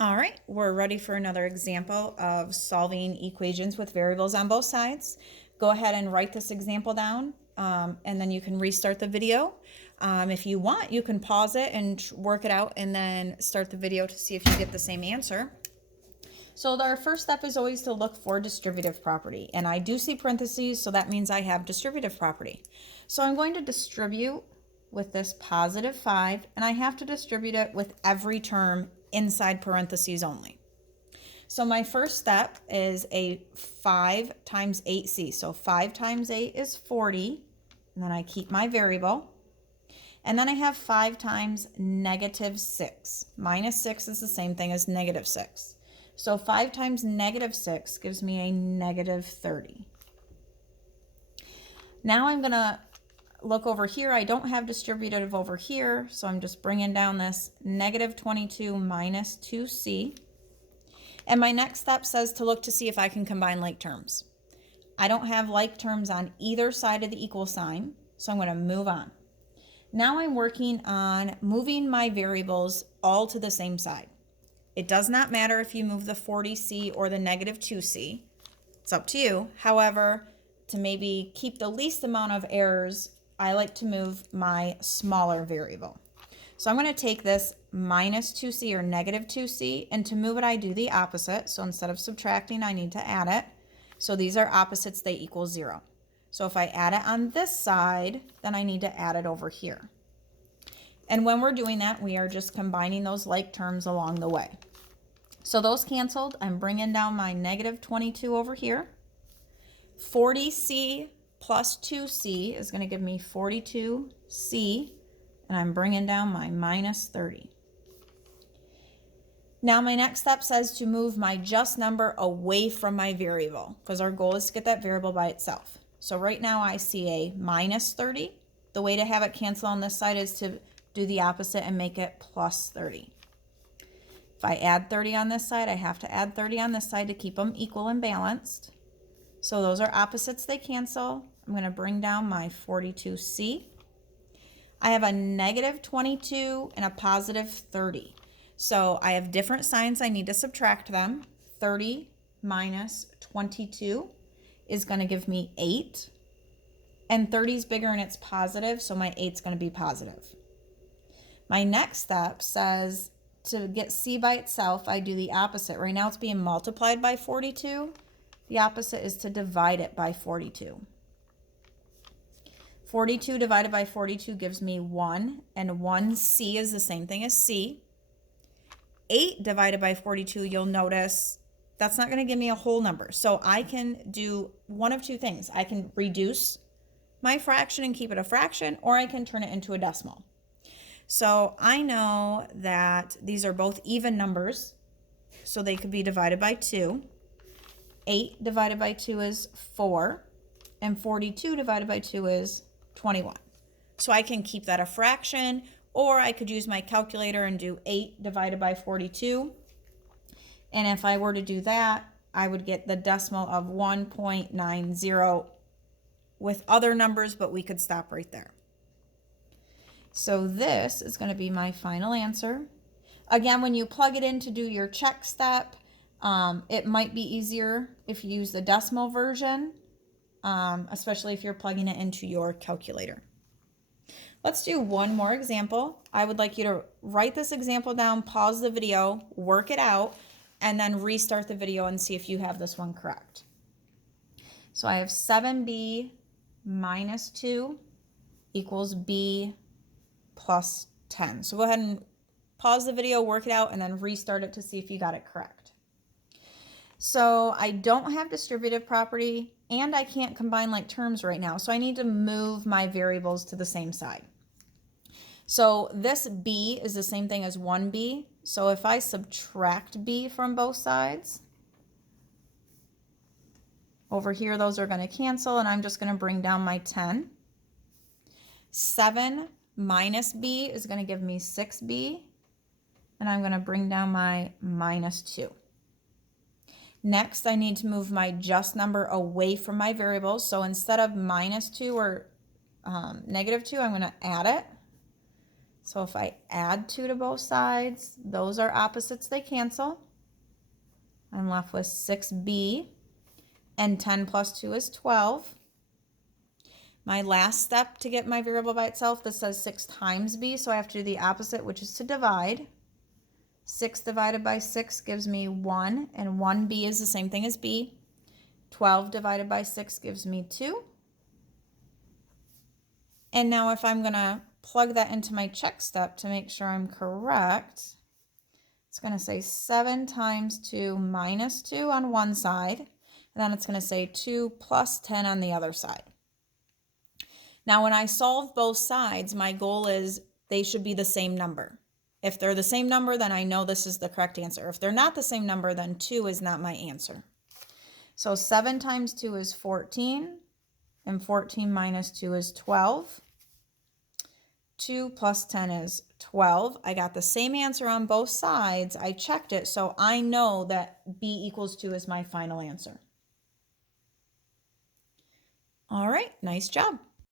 All right, we're ready for another example of solving equations with variables on both sides. Go ahead and write this example down, and then you can restart the video. If you want, you can pause it and work it out and then start the video to see if you get the same answer. So our first step is always to look for distributive property. And I do see parentheses, so that means I have distributive property. So I'm going to distribute with this positive 5, and I have to distribute it with every term inside parentheses only. So my first step is a 5 times 8c. So 5 times 8 is 40, and then I keep my variable. And then I have 5 times negative 6. Minus 6 is the same thing as negative 6. So 5 times negative 6 gives me a negative 30. Now I'm going to look over here. I don't have distributive over here, so I'm just bringing down this negative 22 minus 2c. And my next step says to look to see if I can combine like terms. I don't have like terms on either side of the equal sign, so I'm going to move on. Now I'm working on moving my variables all to the same side. It does not matter if you move the 40c or the negative 2c. It's up to you. However, to maybe keep the least amount of errors, I like to move my smaller variable. So I'm going to take this minus 2c or negative 2c, and to move it, I do the opposite. So instead of subtracting, I need to add it. So these are opposites, they equal 0. So if I add it on this side, then I need to add it over here. And when we're doing that, we are just combining those like terms along the way. So those canceled. I'm bringing down my negative 22 over here. 40c plus 2c is going to give me 42c, and I'm bringing down my minus 30. Now my next step says to move my just number away from my variable, because our goal is to get that variable by itself. So right now I see a minus 30. The way to have it cancel on this side is to do the opposite and make it plus 30. If I add 30 on this side, I have to add 30 on this side to keep them equal and balanced. So those are opposites, they cancel. I'm going to bring down my 42c. I have a negative 22 and a positive 30. So I have different signs, I need to subtract them. 30 minus 22 is going to give me 8. And 30 is bigger and it's positive, so my 8 is going to be positive. My next step says to get c by itself, I do the opposite. Right now it's being multiplied by 42. The opposite is to divide it by 42. 42 divided by 42 gives me 1, and 1c is the same thing as c. 8 divided by 42, you'll notice that's not going to give me a whole number. So I can do one of two things. I can reduce my fraction and keep it a fraction, or I can turn it into a decimal. So I know that these are both even numbers, so they could be divided by 2. 8 divided by 2 is 4, and 42 divided by 2 is 21. So I can keep that a fraction, or I could use my calculator and do 8 divided by 42. And if I were to do that, I would get the decimal of 1.90 with other numbers, but we could stop right there. So this is going to be my final answer. Again, when you plug it in to do your check step, it might be easier if you use the decimal version, especially if you're plugging it into your calculator. Let's do one more example. I would like you to write this example down, pause the video, work it out, and then restart the video and see if you have this one correct. So I have 7b minus 2 equals b plus 10. So go ahead and pause the video, work it out, and then restart it to see if you got it correct. So I don't have distributive property, and I can't combine like terms right now. So I need to move my variables to the same side. So this b is the same thing as 1b. So if I subtract b from both sides, over here those are going to cancel, and I'm just going to bring down my 10. 7 minus b is going to give me 6b, and I'm going to bring down my minus 2. Next, I need to move my just number away from my variables. So instead of minus 2 or negative 2, I'm going to add it. So if I add 2 to both sides, those are opposites, they cancel. I'm left with 6b, and 10 plus 2 is 12. My last step to get my variable by itself, this says 6 times b, so I have to do the opposite, which is to divide. 6 divided by 6 gives me 1, and 1b is the same thing as b. 12 divided by 6 gives me 2. And now if I'm going to plug that into my check step to make sure I'm correct, it's going to say 7 times 2 minus 2 on one side, and then it's going to say 2 plus 10 on the other side. Now when I solve both sides, my goal is they should be the same number. If they're the same number, then I know this is the correct answer. If they're not the same number, then 2 is not my answer. So 7 times 2 is 14, and 14 minus 2 is 12. 2 plus 10 is 12. I got the same answer on both sides. I checked it, so I know that b equals 2 is my final answer. All right, nice job.